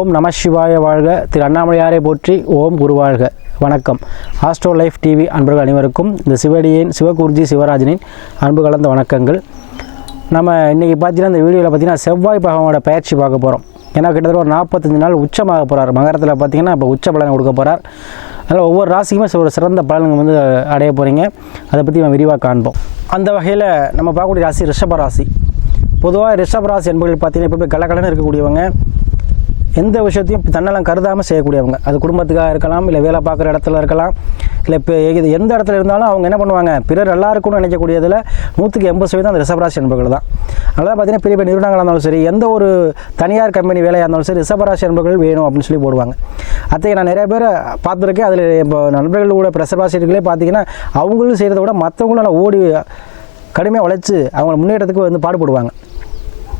ஓம் நம சிவாய வாழ்க. திரு அண்ணாமலையாரை போற்றி ஓம் குருவாழ்க வணக்கம். ஆஸ்ட்ரோ லைஃப் டிவி அன்பர்கள் அனைவருக்கும் இந்த சிவடியின் சிவகுருஜி சிவராஜனின் அன்பு கலந்த வணக்கங்கள். நம்ம இன்றைக்கி பார்த்தீங்கன்னா இந்த வீடியோவில் பார்த்தீங்கன்னா செவ்வாய் பகவானோட பயிற்சி பார்க்க போகிறோம் ஏன்னா கிட்டத்தட்ட ஒரு நாற்பத்தஞ்சு நாள் உச்சமாக போகிறார் மகரத்தில் பார்த்தீங்கன்னா இப்போ உச்ச பலன் கொடுக்க போகிறார் அதனால் ஒவ்வொரு ராசிக்குமே ஒரு சிறந்த பலன்கள் வந்து அடைய போகிறீங்க அதை பற்றி நம்ம விரிவாக காண்போம். அந்த வகையில் நம்ம பார்க்கக்கூடிய ராசி ரிஷப ராசி. பொதுவாக ரிஷப ராசி என்பவர்கள் பார்த்தீங்கன்னா எப்பவுமே கலகலன்னு இருக்கக்கூடியவங்க. எந்த விஷயத்தையும் தன்னலம் கருதாமல் செய்யக்கூடியவங்க. அது குடும்பத்துக்காக இருக்கலாம் இல்லை வேலை பார்க்குற இடத்துல இருக்கலாம் இல்லை இப்போ இது எந்த இடத்துல இருந்தாலும் அவங்க என்ன பண்ணுவாங்க? பிறர் நல்லா இருக்கும்னு நினைக்கக்கூடியதில் நூற்றுக்கு எண்பது சதவீதம் அந்த ரிசபராசி என்பர்கள் தான். அதனால் பார்த்தீங்கன்னா பெரிய பெரிய நிறுவனங்களாக இருந்தாலும் சரி எந்த ஒரு தனியார் கம்பெனி வேலையாக இருந்தாலும் சரி ரிசபராசி என்பர்கள் வேணும் அப்படின்னு சொல்லி போடுவாங்க. அத்தகைய நான் நிறைய பேரை பார்த்துருக்கேன். அதில் இப்போ நண்பர்கள் கூட ரிஷபராசிகளே பார்த்தீங்கன்னா அவங்களும் செய்கிறத விட மற்றவங்களும் நல்லா ஓடி கடுமையாக உழைச்சி அவங்க முன்னேற்றத்துக்கு வந்து பாடுபடுவாங்க.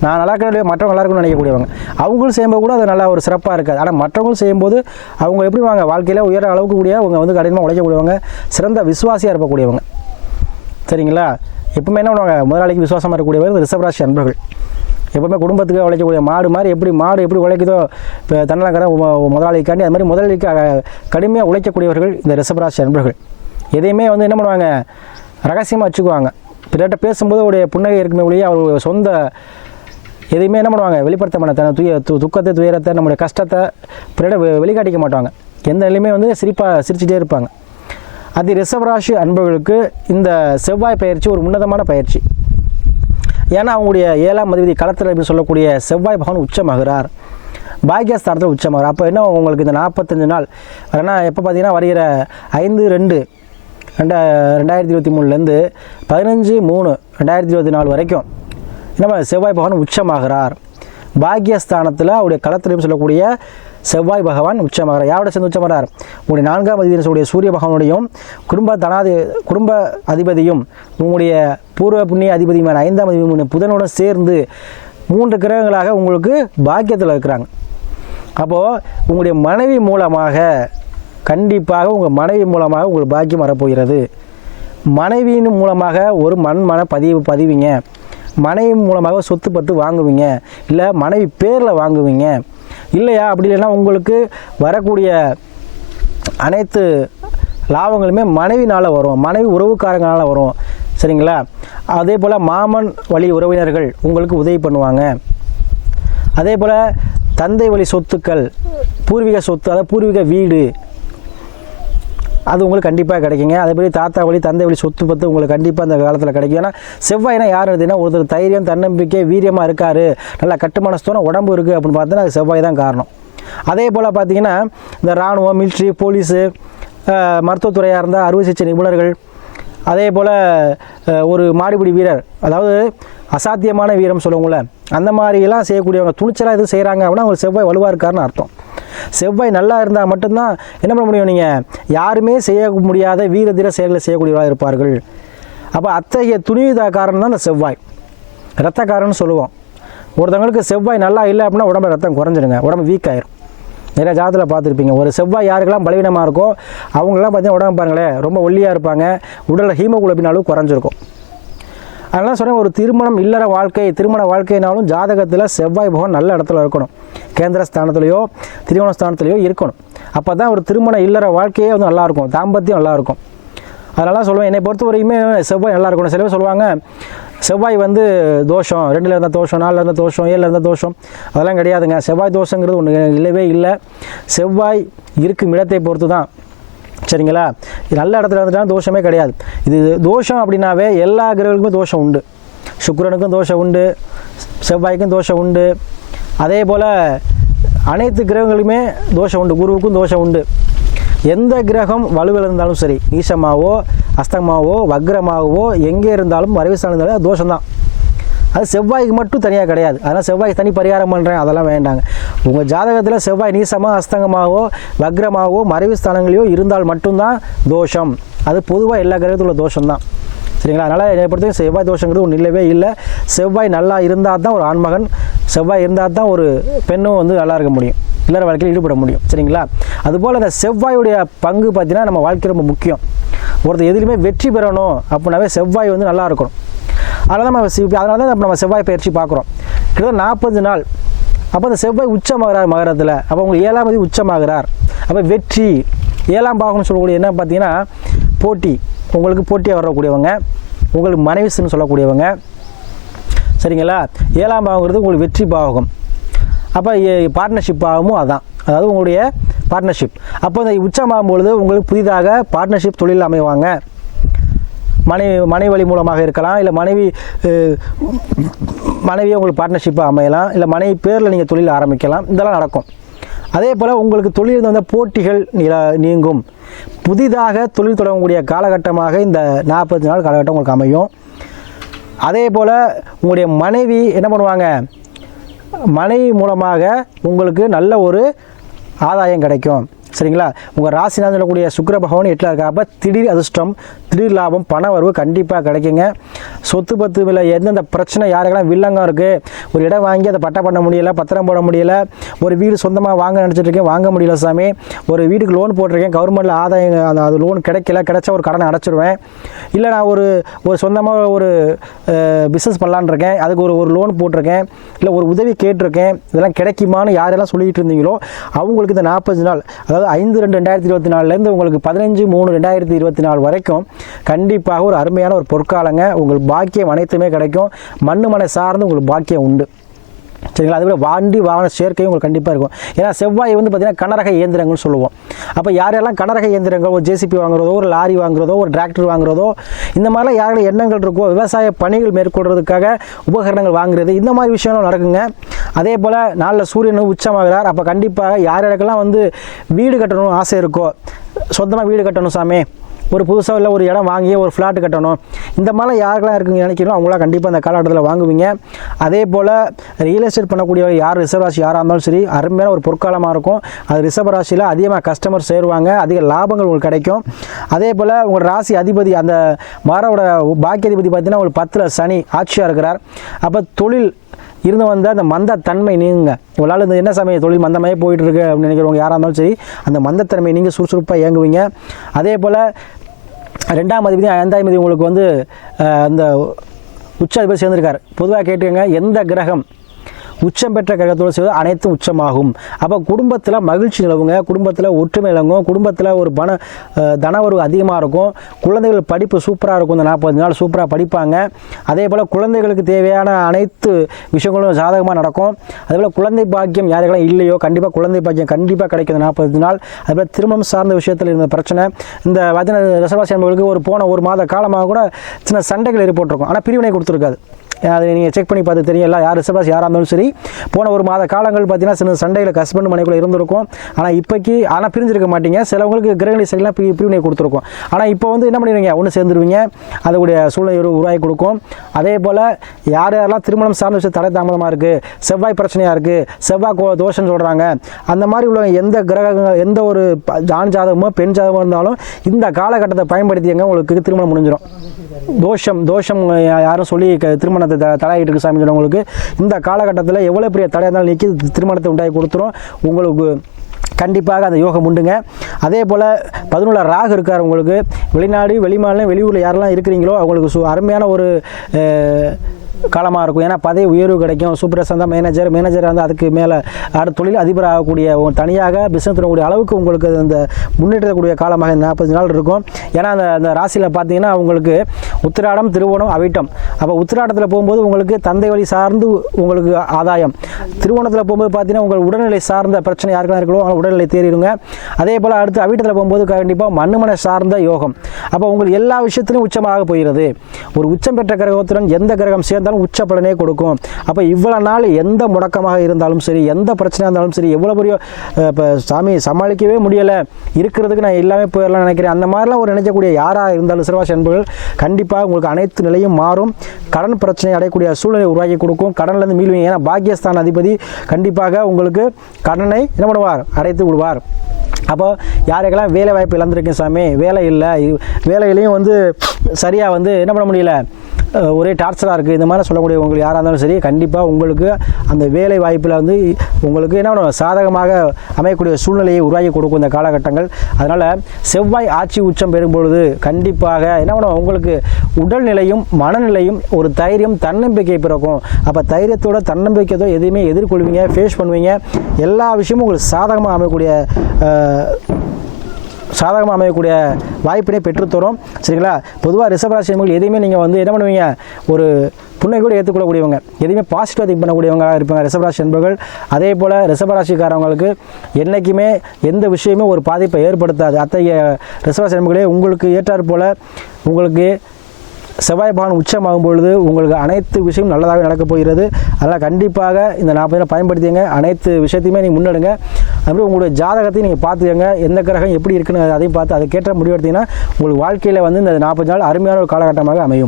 நான் நல்லா இருக்கிற மற்றவங்க நல்லா நினைக்கக்கூடியவங்க. அவங்களும் செய்யும்போது கூட அது நல்லா ஒரு சிறப்பாக இருக்காது. ஆனால் மற்றவங்களும் செய்யும்போது அவங்க எப்படி வாங்க? வாழ்க்கையில் உயர அளவுக்கு கூடிய அவங்க வந்து கடினமாக உழைக்கக்கூடியவங்க சிறந்த விசுவாசியாக இருக்கக்கூடியவங்க சரிங்களா? எப்பவுமே என்ன பண்ணுவாங்க? முதலாளிக்கு விசுவாசமாக இருக்கக்கூடியவங்க இந்த ரிஷபராசி அன்பர்கள். எப்பவுமே குடும்பத்துக்கு உழைக்கக்கூடிய மாடு மாதிரி எப்படி மாடு எப்படி உழைக்குதோ இப்போ தன்னலக்கரை முதலாளிக்காண்டி அது மாதிரி முதலாளிக்கு கடுமையாக உழைக்கக்கூடியவர்கள் இந்த ரிஷபராசி அன்பர்கள். எதையுமே வந்து என்ன பண்ணுவாங்க? ரகசியமாக வச்சுக்குவாங்க. பிறர்கிட்ட பேசும்போது அவருடைய புன்னகை இருக்குமே ஒழிய அவர் சொந்த எதையுமே என்ன பண்ணுவாங்க? வெளிப்படுத்த மாட்டாங்க. துய துக்கத்தை துயரத்தை நம்முடைய கஷ்டத்தை பிறட வெளிக்காட்டிக்க மாட்டாங்க. எந்த நிலையுமே வந்து சிரிப்பாக சிரிச்சுட்டே இருப்பாங்க. அது ரிஷபராசி அன்பர்களுக்கு இந்த செவ்வாய் பயிற்சி ஒரு உன்னதமான பயிற்சி. ஏன்னா அவங்களுடைய ஏழாம் அதிபதி களத்தில் அப்படின்னு சொல்லக்கூடிய செவ்வாய் பகவான் உச்சமாகிறார். பாக்கியஸ்தானத்தில் உச்சமாகிறார். அப்போ என்ன உங்களுக்கு இந்த நாற்பத்தஞ்சு நாள் ஏன்னா எப்போ பார்த்தீங்கன்னா வருகிற ஐந்து ரெண்டு ரெண்டா ரெண்டாயிரத்தி இருபத்தி மூணுலேருந்து பதினஞ்சு மூணு ரெண்டாயிரத்தி இருபத்தி நாலு வரைக்கும் என்ன செவ்வாய் பகவான் உச்சமாகிறார். பாக்கியஸ்தானத்தில் அவருடைய களத்திலையும் சொல்லக்கூடிய செவ்வாய் பகவான் உச்சமாகிறார். யாரோட சேர்ந்து உச்சமாகிறார்? உங்களுடைய நான்காம் அதிபதி சொல்லக்கூடிய சூரிய பகவானுடையும் குடும்ப தனாதி குடும்ப அதிபதியும் உங்களுடைய பூர்வ புண்ணிய அதிபதியுமான ஐந்தாம் அதிபதி புதனுடன் சேர்ந்து மூன்று கிரகங்களாக உங்களுக்கு பாக்கியத்தில் இருக்கிறாங்க. அப்போது உங்களுடைய மனைவி மூலமாக கண்டிப்பாக உங்கள் மனைவி மூலமாக உங்களுக்கு பாக்கியம் வரப்போகிறது. மனைவியின் மூலமாக ஒரு மண் மன பதிவு பதிவிங்க. மனைவி மூலமாக சொத்து பத்து வாங்குவீங்க. இல்லை மனைவி பேரில் வாங்குவீங்க. இல்லையா? அப்படி இல்லைன்னா உங்களுக்கு வரக்கூடிய அனைத்து லாபங்களுமே மனைவினால் வரும். மனைவி உறவுக்காரங்களால் வரும். சரிங்களா? அதே போல் மாமன் வழி உறவினர்கள் உங்களுக்கு உதவி பண்ணுவாங்க. அதே போல் தந்தை வழி சொத்துக்கள் பூர்வீக சொத்து அதாவது பூர்வீக வீடு அது உங்களுக்கு கண்டிப்பாக கிடைக்குங்க. அதே மாதிரி தாத்தா வழி தந்தை வழி சொத்து பத்து உங்களுக்கு கண்டிப்பாக அந்த காலத்தில் கிடைக்கும். ஏன்னா செவ்வாய்னா யார் இருந்ததுன்னா ஒருத்தர் தைரியம் தன்னம்பிக்கை வீரியமாக இருக்கார். நல்லா கட்டுமானஸ்தோன உடம்பு இருக்குது அப்படின்னு பார்த்தா அது செவ்வாய் தான் காரணம். அதே போல் பார்த்தீங்கன்னா இந்த இராணுவம் மிலிட்ரி போலீஸு மருத்துவத்துறையாக இருந்தால் அறுவை சிகிச்சை நிபுணர்கள் அதே போல் ஒரு மாடிபிடி வீரர் அதாவது அசாத்தியமான வீரம் சொல்லுவோங்கள அந்த மாதிரிலாம் செய்யக்கூடியவங்க துணிச்சலாக எதுவும் செய்கிறாங்க அப்படின்னா அவங்க செவ்வாய் வலுவாக இருக்காருன்னு அர்த்தம். செவ்வாய் நல்லா இருந்தால் மட்டும்தான் என்ன பண்ண முடியும் நீங்கள் யாருமே செய்ய முடியாத வீர தீர செயல்களை செய்யக்கூடியவர்களாக இருப்பார்கள். அப்போ அத்தகைய துணித காரணம் தான் இந்த செவ்வாய். ரத்தக்காரன்னு சொல்லுவோம். ஒருத்தவங்களுக்கு செவ்வாய் நல்லா இல்லை அப்படின்னா உடம்புல ரத்தம் குறைஞ்சிடுங்க. உடம்பு வீக் ஆயிரும். நிறைய ஜாதத்தில் பார்த்துருப்பீங்க. ஒரு செவ்வாய் யாருக்கெல்லாம் பலவீனமாக இருக்கோ அவங்களாம் பார்த்தீங்கன்னா உடம்பு பாருங்களேன் ரொம்ப ஒல்லியாக இருப்பாங்க. உடலில் ஹீமோகுளோபின் அளவு குறைஞ்சிருக்கும். அதனால் சொன்னேன் ஒரு திருமணம் இல்லற வாழ்க்கை திருமண வாழ்க்கைனாலும் ஜாதகத்தில் செவ்வாய் போகம் நல்ல இடத்துல இருக்கணும். கேந்திர ஸ்தானத்துலேயோ திருமண ஸ்தானத்துலேயோ இருக்கணும். அப்போ தான் ஒரு திருமண இல்லற வாழ்க்கையே வந்து நல்லாயிருக்கும். தாம்பத்தியம் நல்லாயிருக்கும். அதனால சொல்லுவேன் என்னை பொறுத்த வரைக்குமே செவ்வாய் நல்லா இருக்கணும் சில பேர் சொல்லுவாங்க. செவ்வாய் வந்து தோஷம். ரெண்டில் இருந்தால் தோஷம் நாலில் இருந்தால் தோஷம் ஏழில் இருந்தால் தோஷம். அதெல்லாம் கிடையாதுங்க. செவ்வாய் தோஷங்கிறது ஒன்று இல்லவே இல்லை. செவ்வாய் இருக்கும் இடத்தை பொறுத்து தான் சரிங்களா? இது நல்ல இடத்துல இருந்துட்டாலும் தோஷமே கிடையாது. இது தோஷம் அப்படின்னாவே எல்லா கிரகங்களுக்கும் தோஷம் உண்டு. சுக்கரனுக்கும் தோஷம் உண்டு. செவ்வாய்க்கும் தோஷம் உண்டு. அதே போல் அனைத்து கிரகங்களுமே தோஷம் உண்டு குருவுக்கும் தோஷம் உண்டு. எந்த கிரகம் வலுவில் இருந்தாலும் சரி நீசமாவோ அஸ்தமாவோ வக்ரமாகவோ எங்கே இருந்தாலும் மறைவுஸ்தானம் இருந்தாலும் அது தோஷம்தான். அது செவ்வாய்க்கு மட்டும் தனியாக கிடையாது. அதனால் செவ்வாய்க்கு தனி பரிகாரம் பண்ணுறேன் அதெல்லாம் வேண்டாங்க. உங்கள் ஜாதகத்தில் செவ்வாய் நீசமாக அஸ்தங்கமாகவோ வக்ரமாகவோ மறைவு ஸ்தானங்களையோ இருந்தால் மட்டும்தான் தோஷம். அது பொதுவாக எல்லா கிரகத்தில் உள்ள தோஷம்தான். சரிங்களா? அதனால் என்னை பொறுத்தவரைக்கும் செவ்வாய் தோஷங்கிறது ஒன்று இல்லவே இல்லை. செவ்வாய் நல்லா இருந்தால் தான் ஒரு ஆண்மகன் செவ்வாய் இருந்தால் தான் ஒரு பெண்ணும் வந்து நல்லா இருக்க முடியும். இல்லற வாழ்க்கையில் ஈடுபட முடியும். சரிங்களா? அதுபோல் இந்த செவ்வாயுடைய பங்கு பார்த்தீங்கன்னா நம்ம வாழ்க்கை ரொம்ப முக்கியம். ஒருத்தர் எதுலையுமே வெற்றி பெறணும் அப்படின்னாவே செவ்வாய் வந்து நல்லா இருக்கணும். அதனால் நம்ம சி- அதனால தான் நம்ம செவ்வாய் பயிற்சி பார்க்குறோம் கிட்டத்தட்ட நாற்பது நாள். அப்போ அந்த செவ்வாய் உச்சமாகிறார் மகரத்தில் அப்போ உங்களுக்கு ஏழாம் தேதி உச்சமாகிறார். அப்போ வெற்றி ஏழாம் பாகம்னு சொல்லக்கூடிய என்ன பார்த்தீங்கன்னா போட்டி உங்களுக்கு போட்டியாக வரக்கூடியவங்க உங்களுக்கு மனைவிசுன்னு சொல்லக்கூடியவங்க சரிங்களா? ஏழாம் பாகங்கிறது உங்களுக்கு வெற்றி பாகம். அப்போ பார்ட்னர்ஷிப் பாகமும் அதான். அதாவது உங்களுடைய பார்ட்னர்ஷிப் அப்போ இந்த உச்சமாகும் பொழுது உங்களுக்கு புதிதாக பார்ட்னர்ஷிப் தொழில் அமைவாங்க. மனைவி மனைவி வழி மூலமாக இருக்கலாம் இல்லை மனைவி அஹ், மனைவியை உங்களுக்கு பார்ட்னர்ஷிப்பாக அமையலாம் இல்லை மனைவி பேரில் நீங்கள் தொழில் ஆரம்பிக்கலாம் இதெல்லாம் நடக்கும். அதே போல் உங்களுக்கு தொழில் வந்த போட்டிகள் நில- நீங்கும். புதிதாக தொழில் தொடங்கக்கூடிய காலகட்டமாக இந்த நாற்பத்தி நாள் காலகட்டம் உங்களுக்கு அமையும். அதே போல் உங்களுடைய மனைவி என்ன பண்ணுவாங்க? மனைவி மூலமாக உங்களுக்கு நல்ல ஒரு ஆதாயம் கிடைக்கும். சரிங்களா? உங்கள் ராசிநாதன் சொல்லக்கூடிய சுக்கர பகவான் எட்டில் இருக்காப்ப திடீர் அதிர்ஷ்டம் திடீர் லாபம் பண வரவு கண்டிப்பாக கிடைக்குங்க. சொத்து பத்து வில எந்தெந்த பிரச்சனை யாருக்கெல்லாம் வில்லங்கம் இருக்குது ஒரு இடம் வாங்கி அதை பட்டா பண்ண முடியல பத்திரம் போட முடியல ஒரு வீடு சொந்தமாக வாங்க நினச்சிட்ருக்கேன் வாங்க முடியல சாமி. ஒரு வீட்டுக்கு லோன் போட்டிருக்கேன் கவர்மெண்ட்டில் ஆதாயம் அந்த அது லோன் கிடைக்கல கிடைச்சா ஒரு கடனை அடைச்சிருவேன். இல்லை நான் ஒரு ஒரு சொந்தமாக ஒரு பிஸ்னஸ் பண்ணலான்னு இருக்கேன் அதுக்கு ஒரு ஒரு லோன் போட்டிருக்கேன் இல்லை ஒரு உதவி கேட்டிருக்கேன் இதெல்லாம் கிடைக்குமான்னு யாரெல்லாம் சொல்லிகிட்டு இருந்தீங்களோ அவங்களுக்கு இந்த நாற்பது நாள் அதாவது ஐந்து ரெண்டு ரெண்டாயிரத்தி இருபத்தி நாலுலேருந்து உங்களுக்கு பதினஞ்சு மூணு ரெண்டாயிரத்தி இருபத்தி நாலு வரைக்கும் கண்டிப்பாக ஒரு அருமையான ஒரு பொற்காலங்க. உங்களுக்கு பாக்கியம் அனைத்துமே கிடைக்கும். மண்ணு மனை சார்ந்து உங்களுக்கு பாக்கியம் உண்டு. சரிங்களா? அதுபோல வாண்டி வாகன சேர்க்கையும் உங்களுக்கு கண்டிப்பாக இருக்கும். ஏன்னா செவ்வாய் வந்து பார்த்திங்கன்னா கனரக இயந்திரங்கள்னு சொல்லுவோம். அப்போ யாரெல்லாம் கனரக இயந்திரங்கள் ஒரு ஜேசிபி வாங்குறதோ ஒரு லாரி வாங்குறதோ ஒரு டிராக்டர் வாங்குறதோ இந்த மாதிரிலாம் யாரெல்லாம் எண்ணங்கள் இருக்கோ விவசாய பணிகள் மேற்கொள்றதுக்காக உபகரணங்கள் வாங்குறது இந்த மாதிரி விஷயங்களும் நடக்குங்க. அதே போல் நாளில் சூரியன் உச்சமாகிறார். அப்போ கண்டிப்பாக யார் யாருக்கெல்லாம் வந்து வீடு கட்டணும் ஆசை இருக்கோ சொந்தமாக வீடு கட்டணும் சாமி. ஒரு புதுசாக இல்லை ஒரு இடம் வாங்கி ஒரு ஃப்ளாட் கட்டணும். இந்த மாதிரிலாம் யாருக்கெல்லாம் இருக்குங்க நினைக்கிறோம் அவங்களாம் கண்டிப்பாக அந்த காலகட்டத்தில் வாங்குவீங்க. அதே போல் ரியல் எஸ்டேட் பண்ணக்கூடிய யார் ரிசர்வ் ராசி யாராக இருந்தாலும் சரி அருமையான ஒரு பொற்காலமாக இருக்கும். அது ரிசர்வ் ராசியில் அதிகமாக கஸ்டமர் சேருவாங்க. அதிக லாபங்கள் உங்களுக்கு கிடைக்கும். அதே போல் உங்கள் ராசி அதிபதி அந்த மரோட பாக்கிய அதிபதி பார்த்தீங்கன்னா ஒரு பத்தில் சனி ஆட்சியாக இருக்கிறார். அப்போ தொழில் இருந்து வந்த அந்த மந்த தன்மை நீங்க உங்களால் இந்த என்ன சமயம் தொழில் மந்தமாயே போயிட்டு இருக்கு அப்படின்னு நினைக்கிறவங்க யாராக இருந்தாலும் சரி அந்த மந்தத்தன்மை நீங்கள் சுறுசுறுப்பாக இயங்குவீங்க. அதே போல் ரெண்டாம் அதிபதி ஐந்தாம் அதிபதி உங்களுக்கு வந்து அந்த உச்ச அதிபதி சேர்ந்திருக்கார். பொதுவாக கேட்டுக்கங்க எந்த கிரகம் உச்சம் பெற்ற கிரகத்தோடு சேர்ந்து அனைத்தும் உச்சமாகும். அப்போ குடும்பத்தில் மகிழ்ச்சி நிலவுங்க. குடும்பத்தில் ஒற்றுமை நிலவும் குடும்பத்தில் ஒரு பண தனவரவு அதிகமாக இருக்கும். குழந்தைகள் படிப்பு சூப்பராக இருக்கும். இந்த நாற்பது நாள் சூப்பராக படிப்பாங்க. அதே போல் குழந்தைகளுக்கு தேவையான அனைத்து விஷயங்களும் சாதகமாக நடக்கும். அதேபோல் குழந்தை பாக்கியம் யாருக்கெல்லாம் இல்லையோ கண்டிப்பாக குழந்தை பாக்கியம் கண்டிப்பாக கிடைக்கும் இந்த நாற்பது நாள். அதேபோல் திருமணம் சார்ந்த விஷயத்தில் இருந்த பிரச்சனை. இந்த வஜன ரிசர்வாசி என்பவர்களுக்கு ஒரு போன ஒரு மாத காலமாக கூட சின்ன சண்டைகள் ஏற்பட்டிருக்கும். ஆனால் பிரிவினை கொடுத்துருக்காது. அதை நீங்கள் செக் பண்ணி பார்த்து தெரியும். எல்லாம் யார் ரிசர்வாசி யாராக இருந்தாலும் சரி போன ஒரு மாத காலங்கள் பார்த்தீங்கன்னா சின்ன சண்டையில் ஹஸ்பண்ட் மனைக்குள்ளே இருந்திருக்கும். ஆனால் இப்போக்கி ஆனால் பிரிஞ்சிருக்க மாட்டீங்க. சிலவங்களுக்கு கிரகணி சரிலாம் பிரி பிரிவினை கொடுத்துருக்கும். ஆனால் இப்போ வந்து என்ன பண்ணிடுவீங்க? ஒன்று சேர்ந்துருவீங்க. அதோடைய சூழ்நிலை உருவாகி கொடுக்கும். அதே போல் யார் யாரெல்லாம் திருமணம் சார்ந்த விஷயம் தடை தாமதமாக இருக்குது செவ்வாய் பிரச்சனையாக இருக்குது செவ்வாய் கோ தோஷம்னு சொல்கிறாங்க அந்த மாதிரி உள்ள எந்த கிரகங்கள் எந்த ஒரு ப- ஆண் ஜாதகமோ பெண் ஜாதகமோ இருந்தாலும் இந்த காலகட்டத்தை பயன்படுத்தியங்க உங்களுக்கு திருமணம் முடிஞ்சிடும் தோஷம் தோஷம் யாரும் சொல்லி க- திருமணத்தை த தடையிட்டு இருக்கு சாமி சொன்னவங்களுக்கு இந்த காலகட்டத்தில் எவ்வளோ பெரிய தடையாக இருந்தாலும் நீக்கி திருமணத்தை உண்டாகி கொடுத்துரும். உங்களுக்கு கண்டிப்பாக அந்த யோகம் உண்டுங்க. அதே போல் பதினொன்று ராகு இருக்கார் உங்களுக்கு. வெளிநாடு வெளிமாநிலம் வெளியூரில் யாரெல்லாம் இருக்கிறீங்களோ அவங்களுக்கு சு அருமையான ஒரு காலமாக இருக்கும். ஏன்னா பதவி உயர்வு கிடைக்கும். சூப்பரசன் தான் மேனேஜர் மேனேஜர் வந்து அதுக்கு மேலே அடுத்த தொழில் அதிபர் ஆகக்கூடிய தனியாக பிஸ்னஸ் தரக்கூடிய அளவுக்கு உங்களுக்கு அந்த முன்னேற்றக்கூடிய காலமாக இந்த நாற்பது நாள் இருக்கும். ஏன்னா அந்த அந்த ராசியில் பார்த்தீங்கன்னா உங்களுக்கு உத்திராடம் திருவோணம் அவிட்டம். அப்போ உத்திராடத்தில் போகும்போது உங்களுக்கு தந்தை வழி சார்ந்து உங்களுக்கு ஆதாயம். திருவோணத்தில் போகும்போது பார்த்தீங்கன்னா உங்கள் உடல்நிலை சார்ந்த பிரச்சனை யாருக்கெல்லாம் இருக்கோ அவங்க உடல்நிலை தேறிடுங்க. அதே போல் அடுத்து அவிட்டத்தில் போகும்போது கண்டிப்பாக மண்ணுமனை சார்ந்த யோகம். அப்போ உங்களுக்கு எல்லா விஷயத்திலும் உச்சமாக போகிறது. ஒரு உச்சம் பெற்ற கிரகத்துடன் எந்த கிரகம் இருந்தாலும் உச்ச பலனே கொடுக்கும். அப்போ இவ்வளோ நாள் எந்த முடக்கமாக இருந்தாலும் சரி எந்த பிரச்சனையாக இருந்தாலும் சரி எவ்வளோ பெரிய இப்போ சாமி சமாளிக்கவே முடியலை. இருக்கிறதுக்கு நான் எல்லாமே போயிடலாம் நினைக்கிறேன். அந்த மாதிரிலாம் ஒரு நினைக்கக்கூடிய யாராக இருந்தாலும் சிறுவாசி அன்புகள் கண்டிப்பாக உங்களுக்கு அனைத்து நிலையும் மாறும். கடன் பிரச்சனை அடையக்கூடிய சூழ்நிலை உருவாக்கி கொடுக்கும். கடன்லேருந்து மீள்வீங்க. ஏன்னா பாக்கியஸ்தான் அதிபதி கண்டிப்பாக உங்களுக்கு கடனை என்ன பண்ணுவார் அடைத்து விடுவார். அப்போ யாருக்கெல்லாம் வேலை வாய்ப்பு இழந்திருக்கேன் சாமி? வேலை இல்லை. இது- வேலையிலையும் வந்து சரியாக வந்து என்ன பண்ண முடியல? ஒரே டார்ச்சராக இருக்குது இந்த மாதிரி சொல்லக்கூடிய உங்களுக்கு யாராக இருந்தாலும் சரி கண்டிப்பாக உங்களுக்கு அந்த வேலை வாய்ப்பில் வந்து உங்களுக்கு என்ன பண்ணும் சாதகமாக அமையக்கூடிய சூழ்நிலையை உருவாக்கி கொடுக்கும் இந்த காலகட்டங்கள். அதனால் செவ்வாய் ஆட்சி உச்சம் பெறும் பொழுது கண்டிப்பாக என்ன பண்ணும் உங்களுக்கு உடல்நிலையும் மனநிலையும் ஒரு தைரியம் தன்னம்பிக்கை பிறக்கும். அப்போ தைரியத்தோட தன்னம்பிக்கையோ எதையுமே எதிர்கொள்வீங்க ஃபேஸ் பண்ணுவீங்க. எல்லா விஷயமும் உங்களுக்கு சாதகமாக அமையக்கூடிய சாதகமாக அமையக்கூடிய வாய்ப்பினை பெற்றுத்தரும். சரிங்களா? பொதுவாக ரிஷபராசி என்பர்கள் எதையுமே நீங்கள் வந்து என்ன பண்ணுவீங்க? ஒரு புண்ணை கூட ஏற்றுக்கொள்ளக்கூடியவங்க எதையுமே பாசிட்டிவாக திங்க் பண்ணக்கூடியவங்களாக இருப்பாங்க ரிஷபராசி என்பர்கள் அதே போல் ரிஷபராசிக்காரவங்களுக்கு என்றைக்குமே எந்த விஷயமே ஒரு பாதிப்பை ஏற்படுத்தாது. அத்தகைய ரிஷபராசி என்பர்களே உங்களுக்கு ஏற்றாற் போல் உங்களுக்கு செவ்வாய் பகவான் உச்சமாகும் பொழுது உங்களுக்கு அனைத்து விஷயம் நல்லதாகவே நடக்கப் போகிறது. அதனால் கண்டிப்பாக இந்த நாற்பது நாள் பயன்படுத்திங்க அனைத்து விஷயத்தையுமே நீங்கள் முன்னெடுங்க. அதுமாதிரி உங்களுடைய ஜாதகத்தையும் நீங்கள் பார்த்துக்கங்க. எந்த கிரகம் எப்படி இருக்குன்னு அதையும் பார்த்து அதுக்கேற்ற முடிவெடுத்தீங்கன்னா உங்களுக்கு வாழ்க்கையில் வந்து இந்த நாற்பது நாள் அருமையான ஒரு காலகட்டமாக அமையும்.